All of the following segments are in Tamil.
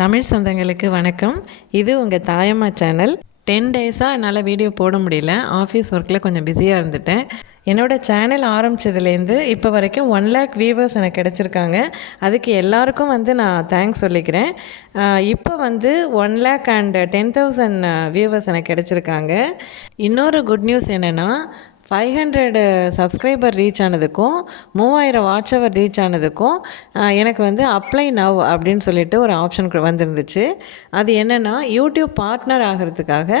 தமிழ் சொந்தங்களுக்கு வணக்கம். இது உங்கள் தாயம்மா சேனல். 10 டேஸாக என்னால் வீடியோ போட முடியல. ஆஃபீஸ் ஒர்க்கில் கொஞ்சம் பிஸியாக இருந்துட்டேன். என்னோடய சேனல் ஆரம்பித்ததுலேருந்து இப்போ வரைக்கும் 1 lakh வியூவர்ஸ் எனக்கு கிடச்சிருக்காங்க. அதுக்கு எல்லாருக்கும் நான் தேங்க்ஸ் சொல்லிக்கிறேன். இப்போ 1 lakh and 10,000 வியூவர்ஸ் எனக்கு கிடச்சிருக்காங்க. இன்னொரு குட் நியூஸ் என்னென்னா 500 சப்ஸ்கிரைபர் ரீச் ஆனதுக்கும் 3000 வாட்ச் ஹவர் ரீச் ஆனதுக்கும் எனக்கு அப்ளை நவ் அப்படின்னு சொல்லிட்டு ஒரு ஆப்ஷன் வந்துருந்துச்சு. அது என்னென்னா யூடியூப் பார்ட்னர் ஆகிறதுக்காக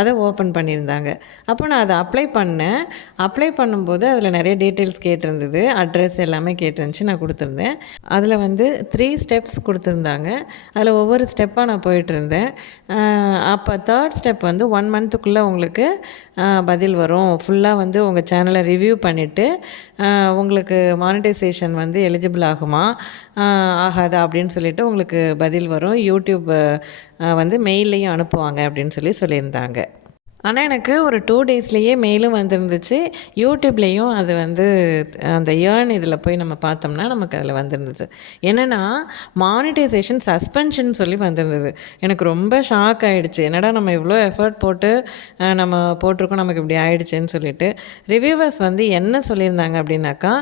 அதை ஓப்பன் பண்ணியிருந்தாங்க. அப்போ நான் அதை அப்ளை பண்ணேன். அப்ளை பண்ணும்போது அதில் நிறைய டீட்டெயில்ஸ் கேட்டிருந்தது, அட்ரஸ் எல்லாமே கேட்டிருந்துச்சு. நான் கொடுத்துருந்தேன். அதில் 3 ஸ்டெப்ஸ் கொடுத்துருந்தாங்க. அதில் ஒவ்வொரு ஸ்டெப்பாக நான் போயிட்டுருந்தேன். அப்போ 3rd ஸ்டெப் 1 மந்த்துக்குள்ளே உங்களுக்கு பதில் வரும். ஃபுல்லாக உங்கள் சேனலை ரிவ்யூ பண்ணிவிட்டு உங்களுக்கு மானிட்டைசேஷன் எலிஜிபிள் ஆகுமா ஆகாதா அப்படின்னு சொல்லிவிட்டு உங்களுக்கு பதில் வரும். யூடியூப் மெயிலையும் அனுப்புவாங்க அப்படின்னு சொல்லியிருந்தாங்க. ஆனால் எனக்கு ஒரு 2 டேஸ்லேயே மெயிலும் வந்துருந்துச்சு. யூடியூப்லேயும் அது அந்த ஏர்ன் இதில் போய் நம்ம பார்த்தோம்னா நமக்கு அதில் வந்துருந்தது. என்னென்னா மானிட்டைசேஷன் சஸ்பென்ஷன் சொல்லி வந்திருந்தது. எனக்கு ரொம்ப ஷாக் ஆகிடுச்சு. என்னடா நம்ம இவ்வளோ எஃபர்ட் போட்டு நம்ம போட்டிருக்கோம், நமக்கு இப்படி ஆகிடுச்சின்னு சொல்லிட்டு. ரிவ்யூவர்ஸ் என்ன சொல்லியிருந்தாங்க அப்படின்னாக்கா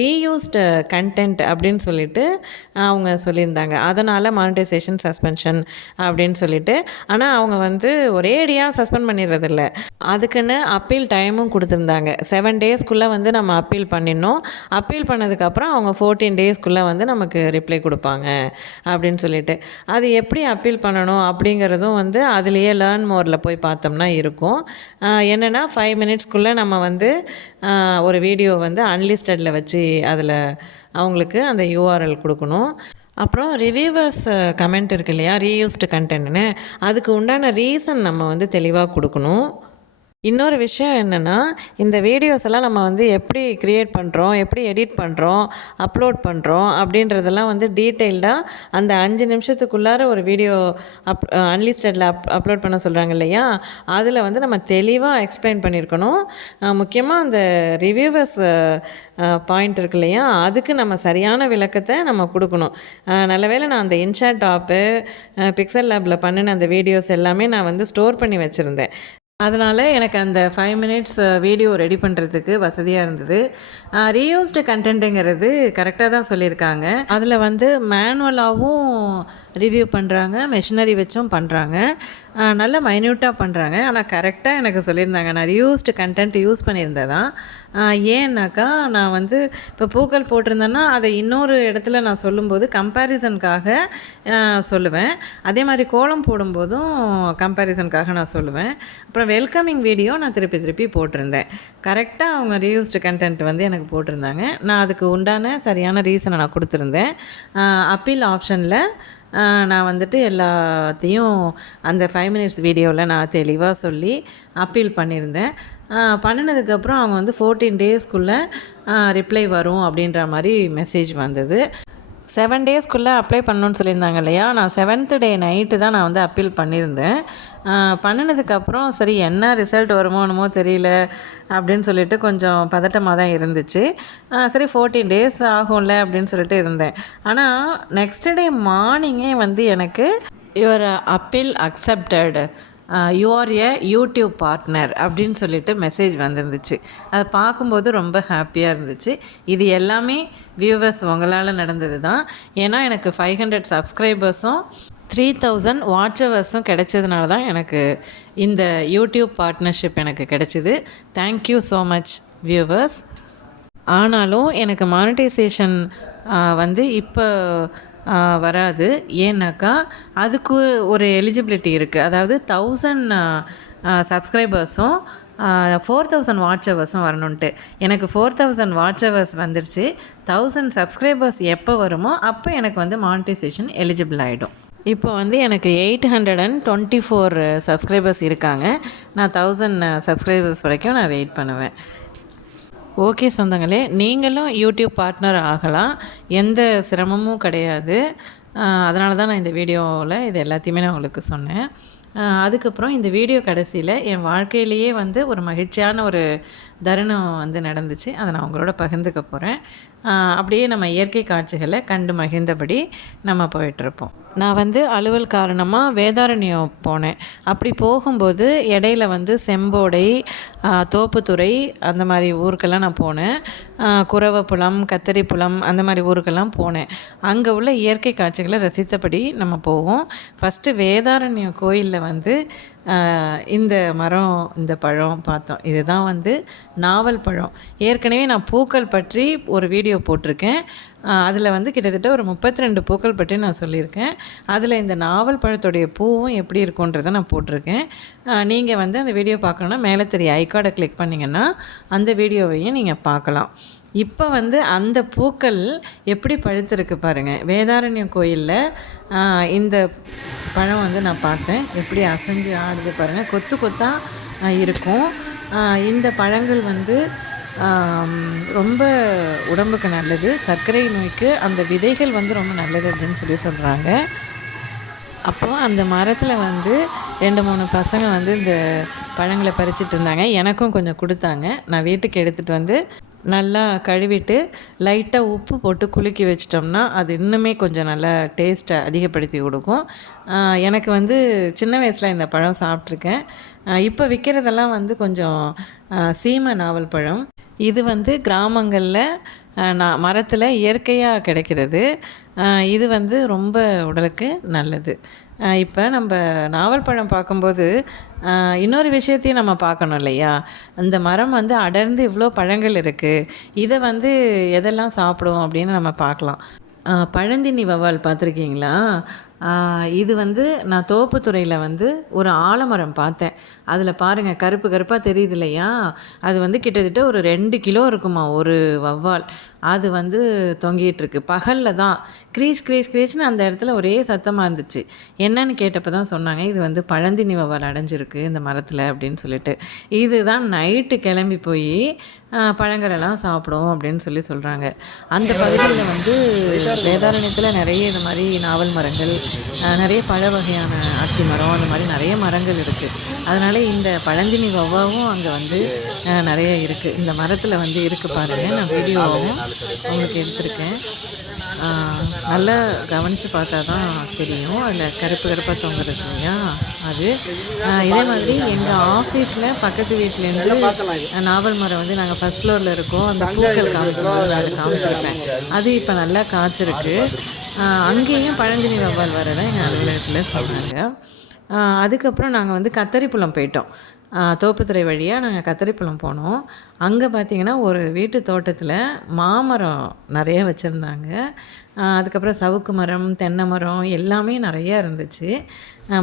ரீயூஸ்டு கண்டென்ட் அப்படின்னு சொல்லிட்டு அவங்க சொல்லியிருந்தாங்க. அதனால் மானிட்டைசேஷன் சஸ்பென்ஷன் அப்படின்னு சொல்லிட்டு. ஆனால் அவங்க ஒரேடியாக சஸ்பெண்ட் பண்ணிடுறது இல்லை, அதுக்குன்னு அப்பீல் டைமும் கொடுத்துருந்தாங்க. 7 டேஸ்க்குள்ளே நம்ம அப்பீல் பண்ணிடணும். அப்பீல் பண்ணதுக்கப்புறம் அவங்க 14 டேஸ்க்குள்ளே நமக்கு ரிப்ளை கொடுப்பாங்க அப்படின்னு சொல்லிட்டு. அது எப்படி அப்பீல் பண்ணணும் அப்படிங்கிறதும் அதுலேயே லேர்ன் மோரில் போய் பார்த்தோம்னா இருக்கும். என்னென்னா 5 மினிட்ஸ்க்குள்ளே நம்ம ஒரு வீடியோ அன்லிஸ்டடில் வச்சு அதில் அவங்களுக்கு அந்த யூஆர்எல் கொடுக்கணும். அப்புறம் ரிவ்யூவர்ஸ் கமெண்ட் இருக்கு இல்லையா, ரீயூஸ்டு கண்டென்ட்னு, அதுக்கு உண்டான ரீசன் நம்ம தெளிவாக கொடுக்கணும். இன்னொரு விஷயம் என்னென்னா இந்த வீடியோஸ் எல்லாம் நம்ம எப்படி க்ரியேட் பண்ணுறோம், எப்படி எடிட் பண்ணுறோம், அப்லோட் பண்ணுறோம் அப்படின்றதெல்லாம் டீட்டெயில்டாக அந்த 5 நிமிஷத்துக்குள்ளார ஒரு வீடியோ அன்லிஸ்டடில் அப்லோட் பண்ண சொல்கிறாங்க இல்லையா, அதில் நம்ம தெளிவாக எக்ஸ்பிளைன் பண்ணியிருக்கணும். முக்கியமாக அந்த ரிவ்யூவர்ஸ் பாயிண்ட் இருக்கு இல்லையா, அதுக்கு நம்ம சரியான விளக்கத்தை நம்ம கொடுக்கணும். நல்ல வேளை நான் அந்த இன்ஷாட் டாப்பு பிக்சல் லேபில் பண்ணின அந்த வீடியோஸ் எல்லாமே நான் ஸ்டோர் பண்ணி வச்சுருந்தேன். அதனால் எனக்கு அந்த 5 மினிட்ஸ் வீடியோ ரெடி பண்ணுறதுக்கு வசதியாக இருந்தது. ரீயூஸ்டு கண்டென்ட்டுங்கிறது கரெக்டாக தான் சொல்லியிருக்காங்க. அதில் மேனுவலாகவும் ரிவ்யூ பண்ணுறாங்க, மெஷினரி வச்சும் பண்ணுறாங்க, நல்ல மைன்யூட்டாக பண்ணுறாங்க. ஆனால் கரெக்டாக எனக்கு சொல்லியிருந்தாங்க. நான் ரீயூஸ்டு கண்டென்ட் யூஸ் பண்ணியிருந்தேன். ஏன்னாக்கா நான் இப்போ பூக்கள் போட்டிருந்தேன்னா அதை இன்னொரு இடத்துல நான் சொல்லும்போது கம்பேரிசனுக்காக சொல்லுவேன். அதே மாதிரி கோலம் போடும்போதும் கம்பேரிசனுக்காக நான் சொல்லுவேன். அப்புறம் வெல்கமிங் வீடியோ நான் திருப்பி போட்டிருந்தேன். கரெக்டாக அவங்க ரீயூஸ்டு கண்டென்ட் எனக்கு போட்டிருந்தாங்க. நான் அதுக்கு உண்டான சரியான ரீசனை நான் கொடுத்துருந்தேன். அப்பீல் ஆப்ஷனில் நான் எல்லாத்தையும் அந்த 5 மினிட்ஸ் வீடியோவில் நான் தெளிவாக சொல்லி அப்பீல் பண்ணியிருந்தேன். பண்ணினதுக்கப்புறம் அவங்க 14 டேஸ்க்குள்ளே ரிப்ளை வரும் அப்படின்ற மாதிரி மெசேஜ் வந்தது. 7 டேஸ்க்குள்ளே அப்ளை பண்ணணுன்னு சொல்லியிருந்தாங்க இல்லையா, நான் 7th டே நைட்டு தான் நான் அப்பீல் பண்ணியிருந்தேன். பண்ணினதுக்கப்புறம் சரி என்ன ரிசல்ட் வருமோ என்னமோ தெரியல அப்படின்னு சொல்லிட்டு கொஞ்சம் பதட்டமாக தான் இருந்துச்சு. சரி 14 டேஸ் ஆகும்ல அப்படின்னு சொல்லிட்டு இருந்தேன். ஆனால் நெக்ஸ்ட் டே மார்னிங்கே எனக்கு your appeal accepted, you R A YouTube partner அப்படின்னு சொல்லிட்டு மெசேஜ் வந்துருந்துச்சு. அதை பார்க்கும்போது ரொம்ப ஹாப்பியாக இருந்துச்சு. இது எல்லாமே வியூவர்ஸ் உங்களால் நடந்தது தான். ஏன்னா எனக்கு 500 சப்ஸ்கிரைபர்ஸும் 3000 வாட்ச் ஹவர்ஸும் கிடைச்சதுனால தான் எனக்கு இந்த யூடியூப் பார்ட்னர்ஷிப் எனக்கு கிடைச்சிது. Thank you so much viewers. ஆனாலும் எனக்கு மானிட்டைசேஷன் இப்போ வராது. ஏன்னாக்கா அதுக்கு ஒரு எலிஜிபிலிட்டி இருக்குது. அதாவது 1000 சப்ஸ்கிரைபர்ஸும் 4000 வாட்ச் ஹவர்ஸும் வரணுன்ட்டு. எனக்கு 4000 வாட்ச் ஹவர்ஸ் வந்துருச்சு. 1000 சப்ஸ்கிரைபர்ஸ் எப்போ வருமோ அப்போ எனக்கு மானிட்டைசேஷன் எலிஜிபிள் ஆகிடும். இப்போ எனக்கு 824 சப்ஸ்கிரைபர்ஸ் இருக்காங்க. நான் 1000 சப்ஸ்கிரைபர்ஸ் வரைக்கும் நான் வெயிட் பண்ணுவேன். ஓகே சொந்தங்களே, நீங்களும் யூடியூப் பார்ட்னர் ஆகலாம். எந்த சிரமமும் கிடையாது. அதனால தான் நான் இந்த வீடியோவில் இது எல்லாத்தையுமே நான் உங்களுக்கு சொன்னேன். அதுக்கப்புறம் இந்த வீடியோ கடைசியில் என் வாழ்க்கையிலேயே வந்து ஒரு மகிழ்ச்சியான ஒரு தருணம் வந்து நடந்துச்சு. அதை நான் உங்களோட பகிர்ந்துக்க போகிறேன். அப்படியே நம்ம இயற்கை காட்சிகளை கண்டு மகிழ்ந்தபடி நம்ம போயிட்டுருப்போம். நான் வந்து அலுவல் காரணமாக வேதாரண்யம் போனேன். அப்படி போகும்போது இடையில வந்து செம்போடை, தோப்புத்துறை அந்த மாதிரி ஊருக்கெல்லாம் நான் போனேன். குரவப்புலம், கத்தரிப்புலம் அந்த மாதிரி ஊருக்கெல்லாம் போனேன். அங்கே உள்ள இயற்கை காட்சிகளை ரசித்தபடி நம்ம போவோம். ஃபஸ்ட்டு வேதாரண்யம் கோயிலில் வந்து இந்த மரம், இந்த பழம் பார்த்தோம். இதுதான் வந்து நாவல் பழம். ஏற்கனவே நான் பூக்கள் பற்றி ஒரு வீடியோ போட்டிருக்கேன். அதில் வந்து கிட்டத்தட்ட ஒரு 32 பூக்கள் பற்றி நான் சொல்லியிருக்கேன். அதில் இந்த நாவல் பழத்துடைய பூவும் எப்படி இருக்குன்றதை நான் போட்டிருக்கேன். நீங்கள் வந்து அந்த வீடியோ பார்க்கணுன்னா மேலே தெரிய ஐகார்டை கிளிக் பண்ணிங்கன்னா அந்த வீடியோவையும் நீங்கள் பார்க்கலாம். இப்போ வந்து அந்த பூக்கள் எப்படி பழுத்திருக்கு பாருங்கள். வேதாரண்யம் கோயிலில் இந்த பழம் வந்து நான் பார்த்தேன். எப்படி அசைஞ்சு ஆடுது பாருங்கள். கொத்து கொத்தாக இருக்கும். இந்த பழங்கள் வந்து ரொம்ப உடம்புக்கு நல்லது. சர்க்கரை நோய்க்கு அந்த விதைகள் வந்து ரொம்ப நல்லது அப்படின்னு சொல்கிறாங்க. அப்போது அந்த மரத்தில் வந்து 2-3 பசங்க வந்து இந்த பழங்களை பறிச்சிட்டு இருந்தாங்க. எனக்கும் கொஞ்சம் கொடுத்தாங்க. நான் வீட்டுக்கு எடுத்துகிட்டு வந்து நல்லா கழுவிட்டு லைட்டாக உப்பு போட்டு குலுக்கி வச்சிட்டோம்னா அது இன்னுமே கொஞ்சம் நல்லா டேஸ்ட்டை அதிகப்படுத்தி கொடுக்கும். எனக்கு வந்து சின்ன வயசில் இந்த பழம் சாப்பிட்ருக்கேன். இப்போ விற்கிறதெல்லாம் வந்து கொஞ்சம் சீமை நாவல் பழம். இது வந்து கிராமங்களில் மரத்தில் இயற்கையாக கிடைக்கிறது. இது வந்து ரொம்ப உடலுக்கு நல்லது. இப்போ நம்ம நாவல் பழம் பார்க்கும்போது இன்னொரு விஷயத்தையும் நம்ம பார்க்கணும் இல்லையா? அந்த மரம் வந்து அடர்ந்து இவ்வளோ பழங்கள் இருக்குது. இதை வந்து எதெல்லாம் சாப்பிடும் அப்படின்னு நம்ம பார்க்கலாம். பழந்தின்னி வவ்வால் பார்த்துருக்கீங்களா? இது வந்து நான் தோப்புத்துறையில் வந்து ஒரு ஆலமரம் பார்த்தேன். அதில் பாருங்கள் கருப்பு கருப்பாக தெரியுது இல்லையா? அது வந்து கிட்டத்தட்ட ஒரு 2 கிலோ இருக்குமா ஒரு வவ்வால். அது வந்து தொங்கிட்டுருக்கு. பகலில் தான் க்ரீச்னு அந்த இடத்துல ஒரே சத்தமாக இருந்துச்சு. என்னன்னு கேட்டப்போ தான் சொன்னாங்க, இது வந்து பழந்தின்னி வவ்வால் அடைஞ்சிருக்கு இந்த மரத்தில் அப்படின்னு சொல்லிட்டு. இது தான் நைட்டு கிளம்பி போய் பழங்களெல்லாம் சாப்பிடும் அப்படின்னு சொல்கிறாங்க. அந்த பகுதியில் வந்து வேதாரண்யத்தில் நிறைய இது மாதிரி நாவல் மரங்கள், நிறைய பழ வகையான அத்தி மரம் அந்த மாதிரி நிறைய மரங்கள் இருக்குது. அதனால் இந்த பழந்தின்னி வவ்வாவும் அங்கே வந்து நிறைய இருக்குது. இந்த மரத்தில் வந்து இருக்குது பாருங்கள். நான் வீடியோவும் உங்களுக்கு எடுத்திருக்கேன். நல்லா கவனித்து பார்த்தா தான் தெரியும். அதில் கருப்பு கருப்பாக தொங்குறது இல்லையா அது. இதே மாதிரி எங்கள் ஆஃபீஸில் பக்கத்து வீட்டிலேருந்து நாவல் மரம் வந்து நாங்கள் ஃபஸ்ட் ஃப்ளோரில் இருக்கோம். அந்த பூக்கள் காமிக்கும்போது அது காமிச்சிருப்பேன். அது இப்போ நல்லா காய்ச்சிருக்கு. அங்கேயும் பழந்தின்னி வவ்வால் வரதான் எங்கள் அலுவலகத்தில் சொன்னாங்க. அதுக்கப்புறம் நாங்கள் வந்து கத்தரிப்புலம் போயிட்டோம். தோப்புத்துறை வழியாக நாங்கள் கத்தரிப்புலம் போனோம். அங்கே பார்த்திங்கன்னா ஒரு வீட்டு தோட்டத்தில் மாமரம் நிறைய வச்சுருந்தாங்க. அதுக்கப்புறம் சவுக்கு மரம், தென்னை மரம் எல்லாமே நிறையா இருந்துச்சு.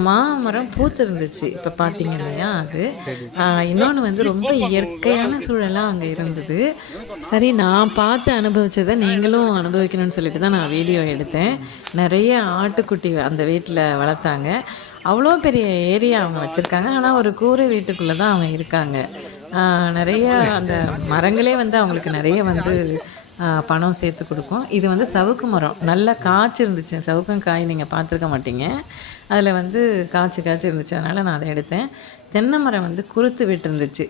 மாமரம் பூத்து இருந்துச்சு. இப்போ பார்த்திங்க இல்லையா அது. இன்னொன்று வந்து ரொம்ப இயற்கையான சூழலாக அங்கே இருந்தது. சரி, நான் பார்த்து அனுபவித்ததை நீங்களும் அனுபவிக்கணும்னு சொல்லிட்டு தான் நான் வீடியோ எடுத்தேன். நிறைய ஆட்டுக்குட்டி அந்த வீட்டில் வளர்த்தாங்க. அவ்வளோ பெரிய ஏரியா அவங்க வச்சுருக்காங்க. ஆனால் ஒரு கூரை வீட்டுக்குள்ளே தான் அவங்க இருக்காங்க. நிறைய அந்த மரங்களே வந்து அவங்களுக்கு நிறைய வந்து பணம் சேர்த்து கொடுக்கும். இது வந்து சவுக்கு மரம் நல்லா காய்ச்சிருந்துச்சு. சவுக்கங்காய் நீங்கள் பார்த்துருக்க மாட்டீங்க. அதில் வந்து காய்ச்சி இருந்துச்சு. அதனால் நான் அதை எடுத்தேன். தென்னை மரம் வந்து குறுத்து விட்டுருந்துச்சு.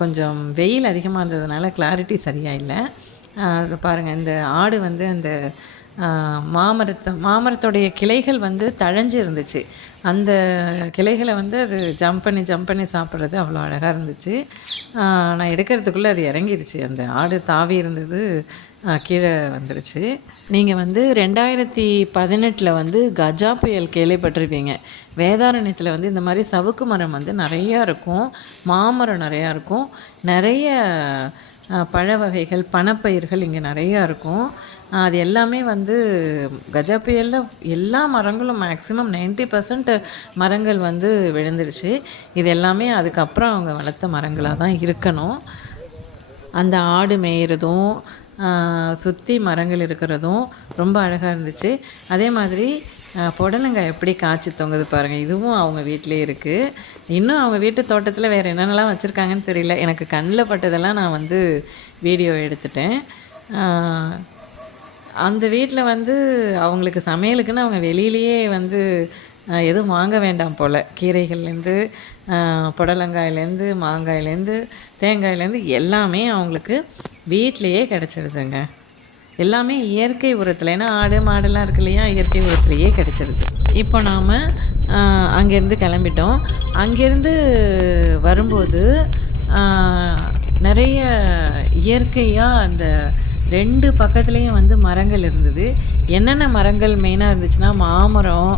கொஞ்சம் வெயில் அதிகமாக இருந்ததுனால கிளாரிட்டி சரியாக இல்லை. அது பாருங்கள், இந்த ஆடு வந்து அந்த மாமரத்தோடைய கிளைகள் வந்து தழைஞ்சு இருந்துச்சு. அந்த கிளைகளை வந்து அது ஜம்ப் பண்ணி சாப்பிட்றது அவ்வளோ அழகாக இருந்துச்சு. நான் எடுக்கிறதுக்குள்ளே அது இறங்கிருச்சு. அந்த ஆடு தாவி இருந்தது கீழே வந்துருச்சு. நீங்கள் வந்து 2018 வந்து கஜா புயல் கேள்விப்பட்டிருப்பீங்க. வேதாரண்யத்தில் வந்து இந்த மாதிரி சவுக்கு மரம் வந்து நிறையா இருக்கும். மாமரம் நிறையா இருக்கும். நிறைய பழ வகைகள், பணப்பயிர்கள் இங்கே நிறையா இருக்கும். அது எல்லாமே வந்து கஜா புயலில் எல்லா மரங்களும் மேக்ஸிமம் 90% மரங்கள் வந்து விழுந்துருச்சு. இது எல்லாமே அதுக்கப்புறம் அவங்க வளர்த்த மரங்களாக தான் இருக்கணும். அந்த ஆடு மேயிறதும் சுற்றி மரங்கள் இருக்கிறதும் ரொம்ப அழகாக இருந்துச்சு. அதே மாதிரி புடலங்காய் எப்படி காய்ச்சி தொங்குது பாருங்கள். இதுவும் அவங்க வீட்டிலே இருக்குது. இன்னும் அவங்க வீட்டு தோட்டத்தில் வேறு என்னென்னலாம் வச்சுருக்காங்கன்னு தெரியல. எனக்கு கண்ணில் பட்டதெல்லாம் நான் வந்து வீடியோ எடுத்துட்டேன். அந்த வீட்டில் வந்து அவங்களுக்கு சமையலுக்குன்னு அவங்க வெளியிலேயே வந்து எதுவும் வாங்க வேண்டாம் போல். கீரைகள்லேருந்து புடலங்காயிலேருந்து மாங்காயிலேருந்து தேங்காயிலேருந்து எல்லாமே அவங்களுக்கு வீட்டிலையே கிடச்சிடுதுங்க. எல்லாமே இயற்கை உரத்தில். ஏன்னா ஆடு மாடெல்லாம் இருக்கு இல்லையா, இயற்கை உரத்துலேயே கிடச்சிடுது. இப்போ நாம் அங்கேருந்து கிளம்பிட்டோம். அங்கேருந்து வரும்போது நிறைய இயற்கையாக அந்த 2 பக்கத்துலேயும் வந்து மரங்கள் இருந்தது. என்னென்ன மரங்கள் மெயினாக இருந்துச்சுன்னா, மாமரம்,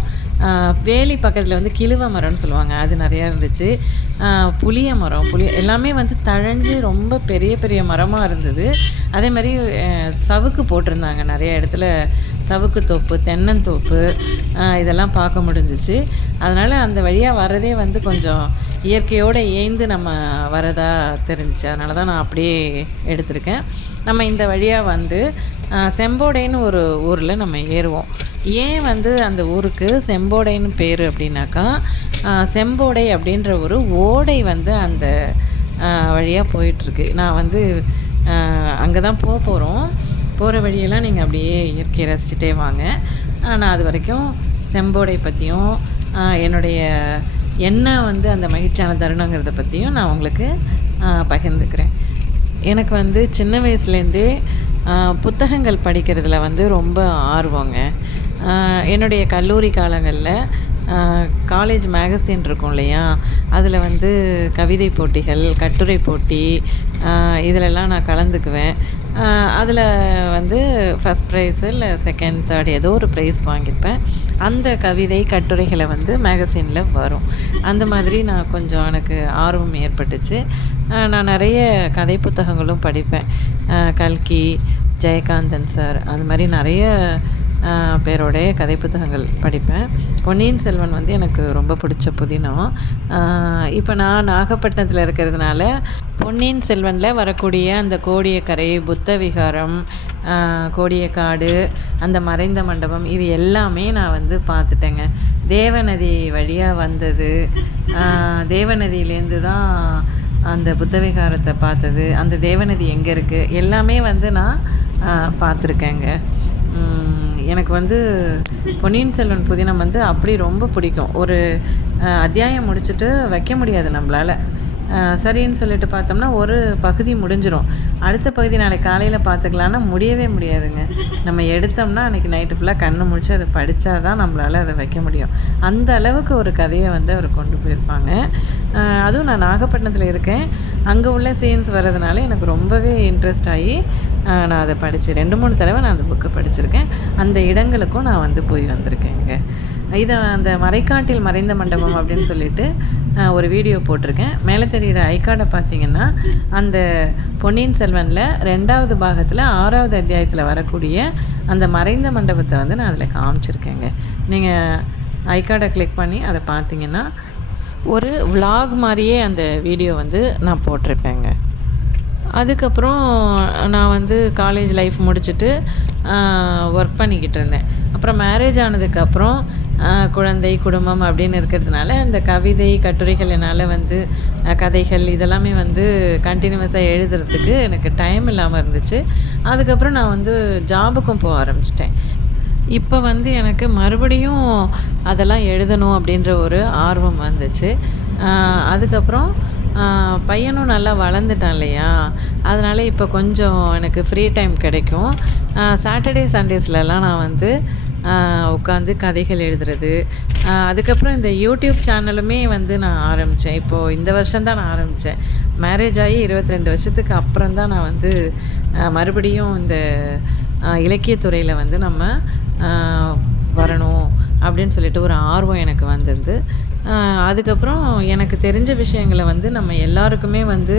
வேலி பக்கத்தில் வந்து கிழுவ மரம்னு சொல்லுவாங்க, அது நிறையா இருந்துச்சு. புளிய மரம், எல்லாமே வந்து தழைஞ்சு ரொம்ப பெரிய பெரிய மரமாக இருந்தது. அதே மாதிரி சவுக்கு போட்டிருந்தாங்க நிறைய இடத்துல. சவுக்கு தோப்பு, தென்னந்தோப்பு, இதெல்லாம் பார்க்க முடிஞ்சிச்சு. அதனால் அந்த வழியாக வர்றதே வந்து கொஞ்சம் இயற்கையோடு ஏய்ந்து நம்ம வரதா தெரிஞ்சிச்சு. அதனால தான் நான் அப்படியே எடுத்திருக்கேன். நம்ம இந்த வழியாக வந்து செம்போடைன்னு ஒரு ஊரில் நம்ம ஏறுவோம். ஏன் வந்து அந்த ஊருக்கு செம்போடைன்னு பேர் அப்படின்னாக்கா, செம்போடை அப்படின்ற ஒரு ஓடை வந்து அந்த வழியாக போயிட்டுருக்கு. நான் வந்து அங்கே தான் போகிறோம். போகிற வழியெல்லாம் நீங்கள் அப்படியே இயற்கையை ரசிச்சுட்டே வாங்க. நான் அது வரைக்கும் செம்போடை பற்றியும் என்னுடைய என்ன வந்து அந்த மகிழ்ச்சியான தருணங்கிறத பற்றியும் நான் உங்களுக்கு பகிர்ந்துக்கிறேன். எனக்கு வந்து சின்ன வயசுலேருந்தே புத்தகங்கள் படிக்கிறதுல வந்து ரொம்ப ஆர்வங்க. என்னுடைய கல்லூரி காலங்களில் காலேஜ் மேகசின் இருக்கும் இல்லையா, அதில் வந்து கவிதை போட்டிகள், கட்டுரை போட்டி, இதிலெல்லாம் நான் கலந்துக்குவேன். அதில் வந்து ஃபஸ்ட் ப்ரைஸு இல்லை செகண்ட், தேர்ட் ஏதோ ஒரு ப்ரைஸ் வாங்கியிருப்பேன். அந்த கவிதை கட்டுரைகளை வந்து மேகசினில் வரும். அந்த மாதிரி நான் கொஞ்சம் எனக்கு ஆர்வம் ஏற்பட்டுச்சு. நான் நிறைய கதை புத்தகங்களும் படிப்பேன். கல்கி, ஜெயகாந்தன் சார், அது மாதிரி நிறைய பேரோடைய கதை புத்தகங்கள் படிப்பேன். பொன்னியின் செல்வன் வந்து எனக்கு ரொம்ப பிடிச்ச புதினம். இப்போ நான் நாகப்பட்டினத்தில் இருக்கிறதுனால பொன்னியின் செல்வனில் வரக்கூடிய அந்த கோடியக்கரை, புத்த விகாரம், கோடியக்காடு, அந்த மறைந்த மண்டபம், இது எல்லாமே நான் வந்து பார்த்துட்டேங்க. தேவநதி வழியாக வந்தது, தேவநதியிலேருந்து தான் அந்த புத்த விகாரத்தை பார்த்தது, அந்த தேவநதி எங்கே இருக்குது, எல்லாமே வந்து நான் பார்த்துருக்கேங்க. எனக்கு வந்து பொன்னியின் செல்வன் புதினம் வந்து அப்படி ரொம்ப பிடிக்கும். ஒரு அத்தியாயம் முடிச்சுட்டு வைக்க முடியாது நம்மளால். சரின்னு சொல்லிட்டு பார்த்தோம்னா ஒரு பகுதி முடிஞ்சிடும். அடுத்த பகுதி நாளைக்கு காலையில் பார்த்துக்கலான்னா முடியவே முடியாதுங்க. நம்ம எடுத்தோம்னா அன்றைக்கி நைட்டு ஃபுல்லாக கண்ணு முடிச்சு அதை படித்தா தான் நம்மளால் அதை வைக்க முடியும். அந்த அளவுக்கு ஒரு கதையை வந்து அவர் கொண்டு போயிருப்பாங்க. அதுவும் நான் நாகப்பட்டினத்தில் இருக்கேன். அங்கே உள்ள சீன்ஸ் வர்றதுனால எனக்கு ரொம்பவே இன்ட்ரெஸ்ட் ஆகி நான் அதை படித்து 2-3 தடவை நான் அந்த புக்கை படிச்சிருக்கேன். அந்த இடங்களுக்கும் நான் வந்து போய் வந்திருக்கேங்க. இதை அந்த மறைக்காட்டில் மறைந்த மண்டபம் அப்படின்னு சொல்லிட்டு ஒரு வீடியோ போட்டிருக்கேன். மேலே தெரிகிற ஐகார்டை பார்த்தீங்கன்னா அந்த பொன்னியின் செல்வனில் 2வது பாகத்தில் 6வது அத்தியாயத்தில் வரக்கூடிய அந்த மறைந்த மண்டபத்தை வந்து நான் அதில் காமிச்சிருக்கேங்க. நீங்கள் ஐகார்டை கிளிக் பண்ணி அதை பார்த்தீங்கன்னா ஒரு விலாக் மாதிரியே அந்த வீடியோ வந்து நான் போட்டிருப்பேங்க. அதுக்கப்புறம் நான் வந்து காலேஜ் லைஃப் முடிச்சுட்டு ஒர்க் பண்ணிக்கிட்டு இருந்தேன். அப்புறம் மேரேஜ் ஆனதுக்கப்புறம் குழந்தை, குடும்பம் அப்படின்னு இருக்கிறதுனால இந்த கவிதை, கட்டுரைகள் என்னால் வந்து கதைகள் இதெல்லாமே வந்து கண்டினியூஸாக எழுதுறதுக்கு எனக்கு டைம் இல்லாமல் இருந்துச்சு. அதுக்கப்புறம் நான் வந்து ஜாபுக்கும் போக ஆரம்பிச்சிட்டேன். இப்போ வந்து எனக்கு மறுபடியும் அதெல்லாம் எழுதணும் அப்படின்ற ஒரு ஆர்வம் வந்துச்சு. அதுக்கப்புறம் பையனும் நல்லா வளர்ந்துட்டான் இல்லையா, அதனால் இப்போ கொஞ்சம் எனக்கு ஃப்ரீ டைம் கிடைக்கும். சாட்டர்டே சண்டேஸ்லலாம் நான் வந்து உட்காந்து கதைகள் எழுதுறது. அதுக்கப்புறம் இந்த யூடியூப் சேனலுமே வந்து நான் ஆரம்பித்தேன். இப்போது இந்த வருஷம்தான் நான் ஆரம்பித்தேன். மேரேஜ் ஆகி 22 வருஷத்துக்கு அப்புறம் தான் நான் வந்து மறுபடியும் இந்த இலக்கியத்துறையில் வந்து நம்ம வரணும் அப்படின்னு சொல்லிட்டு ஒரு ஆர்வம் எனக்கு வந்தது. அதுக்கப்புறம் எனக்கு தெரிஞ்ச விஷயங்களை வந்து நம்ம எல்லாருக்குமே வந்து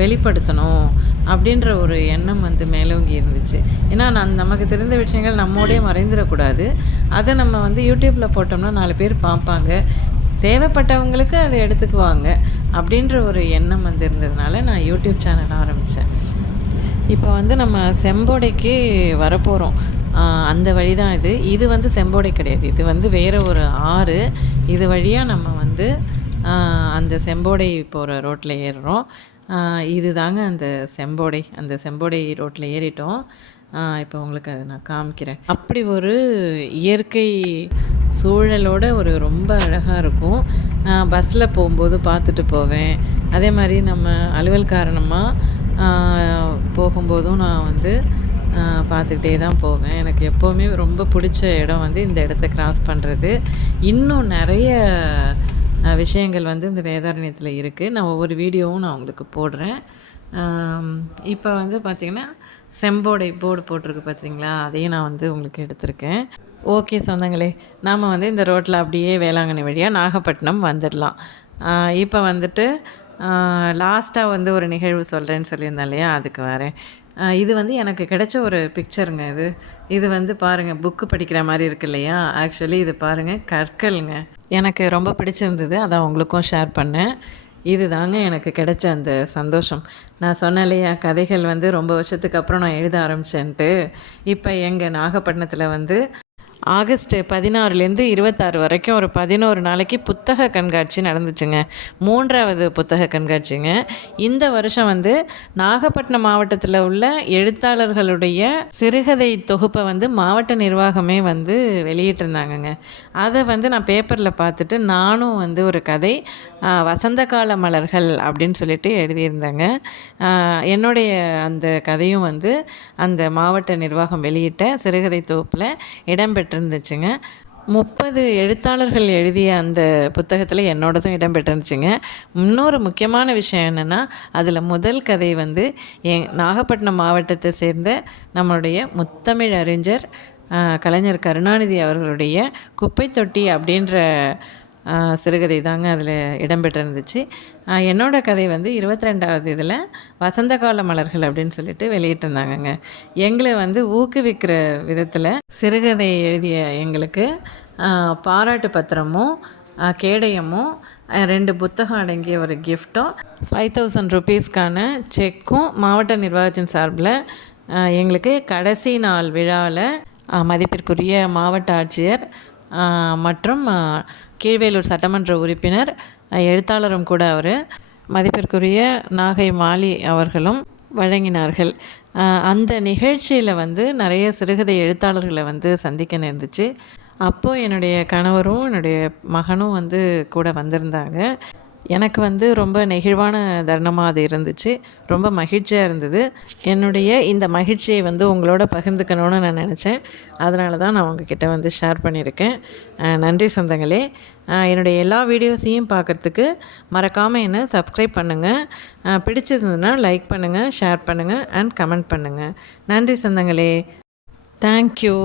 வெளிப்படுத்தணும் அப்படின்ற ஒரு எண்ணம் வந்து மேலோங்கி இருந்துச்சு. ஏன்னா நமக்கு தெரிந்த விஷயங்கள் நம்மோடே மறைந்துடக்கூடாது. அதை நம்ம வந்து யூடியூப்பில் போட்டோம்னா 4 பேர் பார்ப்பாங்க, தேவைப்பட்டவங்களுக்கு அதை எடுத்துக்குவாங்க அப்படின்ற ஒரு எண்ணம் வந்து இருந்ததுனால நான் யூடியூப் சேனல் ஆரம்பித்தேன். இப்போ வந்து நம்ம செம்போடைக்கு வரப்போகிறோம். அந்த வழி தான் இது வந்து செம்போடை கிடையாது. இது வந்து வேறு ஒரு ஆறு. இது வழியாக நம்ம வந்து அந்த செம்போடை போகிற ரோட்டில் ஏறுறோம். இது தாங்க அந்த செம்போடை. அந்த செம்போடை ரோட்டில் ஏறிட்டோம். இப்போ உங்களுக்கு அதை நான் காமிக்கிறேன். அப்படி ஒரு இயற்கை சூழலோட ரொம்ப அழகாக இருக்கும். பஸ்ஸில் போகும்போது பார்த்துட்டு போவேன். அதே மாதிரி நம்ம அலுவல் காரணமாக போகும்போதும் நான் வந்து பார்த்துக்கிட்டே தான் போவேன். எனக்கு எப்போவுமே ரொம்ப பிடிச்ச இடம் வந்து இந்த இடத்த கிராஸ் பண்ணுறது. இன்னும் நிறைய விஷயங்கள் வந்து இந்த வேதாரண்யத்தில் இருக்குது. நான் ஒவ்வொரு வீடியோவும் நான் உங்களுக்கு போடுறேன். இப்போ வந்து பார்த்திங்கன்னா செம்போடை போர்டு போட்டிருக்கு பார்த்தீங்களா, அதையும் நான் வந்து உங்களுக்கு எடுத்திருக்கேன். ஓகே சொந்தங்களே, நாம் வந்து இந்த ரோட்டில் அப்படியே வேளாங்கண்ணி வழியாக நாகப்பட்டினம் வந்துடலாம். இப்போ வந்துட்டு லாஸ்ட்டாக வந்து ஒரு நிகழ்வு சொல்கிறேன்னு சொல்லியிருந்தேன் இல்லையா, அதுக்கு வரேன். இது வந்து எனக்கு கிடைச்ச ஒரு பிக்சருங்க. இது வந்து பாருங்கள், புக்கு படிக்கிற மாதிரி இருக்கு இல்லையா. ஆக்சுவலி இது பாருங்கள், கற்கள்ங்க. எனக்கு ரொம்ப பிடிச்சிருந்தது, அதான் உங்களுக்கும் ஷேர் பண்ணேன். இது தாங்க எனக்கு கிடைச்ச அந்த சந்தோஷம். நான் சொன்னேன் இல்லையா, கதைகள் வந்து ரொம்ப வருஷத்துக்கு அப்புறம் நான் எழுத ஆரம்பித்தேன்ட்டு. இப்போ எங்கள் நாகப்பட்டினத்தில் வந்து ஆகஸ்ட் 16லேருந்து 26 வரைக்கும் ஒரு 11 நாளைக்கு புத்தக கண்காட்சி நடந்துச்சுங்க. 3வது புத்தக கண்காட்சிங்க. இந்த வருஷம் வந்து நாகப்பட்டினம் மாவட்டத்தில் உள்ள எழுத்தாளர்களுடைய சிறுகதை தொகுப்பை வந்து மாவட்ட நிர்வாகமே வந்து வெளியிட்டிருந்தாங்கங்க. அதை வந்து நான் பேப்பரில் பார்த்துட்டு நானும் வந்து ஒரு கதை வசந்த கால மலர்கள் அப்படின்னு சொல்லிட்டு எழுதியிருந்தேங்க. என்னுடைய அந்த கதையும் வந்து அந்த மாவட்ட நிர்வாகம் வெளியிட்ட சிறுகதை தொகுப்பில் இடம்பெற்றிருந்துச்சுங்க. 30 எழுத்தாளர்கள் எழுதிய அந்த புத்தகத்தில் என்னோடதும் இடம்பெற்றிருந்துச்சுங்க. இன்னொரு முக்கியமான விஷயம் என்னென்னா, அதில் முதல் கதை வந்து நாகப்பட்டினம் மாவட்டத்தை சேர்ந்த நம்மளுடைய முத்தமிழ் அறிஞர் கலைஞர் கருணாநிதி அவர்களுடைய குப்பை தொட்டி அப்படின்ற சிறுகதை தாங்க அதில் இடம்பெற்றிருந்துச்சு. என்னோடய கதை வந்து 22வது இதில் வசந்த கால மலர்கள் அப்படின்னு சொல்லிட்டு வெளியிட்டிருந்தாங்கங்க. எங்களை வந்து ஊக்குவிக்கிற விதத்தில் சிறுகதை எழுதிய எங்களுக்கு பாராட்டு பத்திரமும் கேடயமும் 2 புத்தகம் அடங்கிய ஒரு கிஃப்ட்டும் 5000 ருபீஸ்க்கான செக்கும் மாவட்ட நிர்வாகத்தின் சார்பில் எங்களுக்கு கடைசி நாள் விழாவில் மதிப்பிற்குரிய மாவட்ட ஆட்சியர் மற்றும் கீழ்வேலூர் சட்டமன்ற உறுப்பினர் எழுத்தாளரும் கூட அவர் மதிப்பிற்குரிய நாகை மாலி அவர்களும் வழங்கினார்கள். அந்த நிகழ்ச்சியில் வந்து நிறைய சிறுகதை எழுத்தாளர்களை வந்து சந்திக்க நேர்ந்துச்சு. அப்போது என்னுடைய கணவரும் என்னுடைய மகனும் வந்து கூட வந்திருந்தாங்க. எனக்கு வந்து ரொம்ப நெகிழ்வான தருணமாக அது இருந்துச்சு. ரொம்ப மகிழ்ச்சியாக இருந்தது. என்னுடைய இந்த மகிழ்ச்சியை வந்து உங்களோட பகிர்ந்துக்கணும்னு நான் நினச்சேன். அதனால தான் நான் உங்ககிட்ட வந்து ஷேர் பண்ணியிருக்கேன். நன்றி சொந்தங்களே. என்னுடைய எல்லா வீடியோஸையும் பார்க்குறதுக்கு மறக்காமல் என்னை சப்ஸ்கிரைப் பண்ணுங்கள். பிடிச்சிருந்ததுன்னா லைக் பண்ணுங்கள், ஷேர் பண்ணுங்கள் அண்ட் கமெண்ட் பண்ணுங்கள். நன்றி சொந்தங்களே. தேங்க்யூ.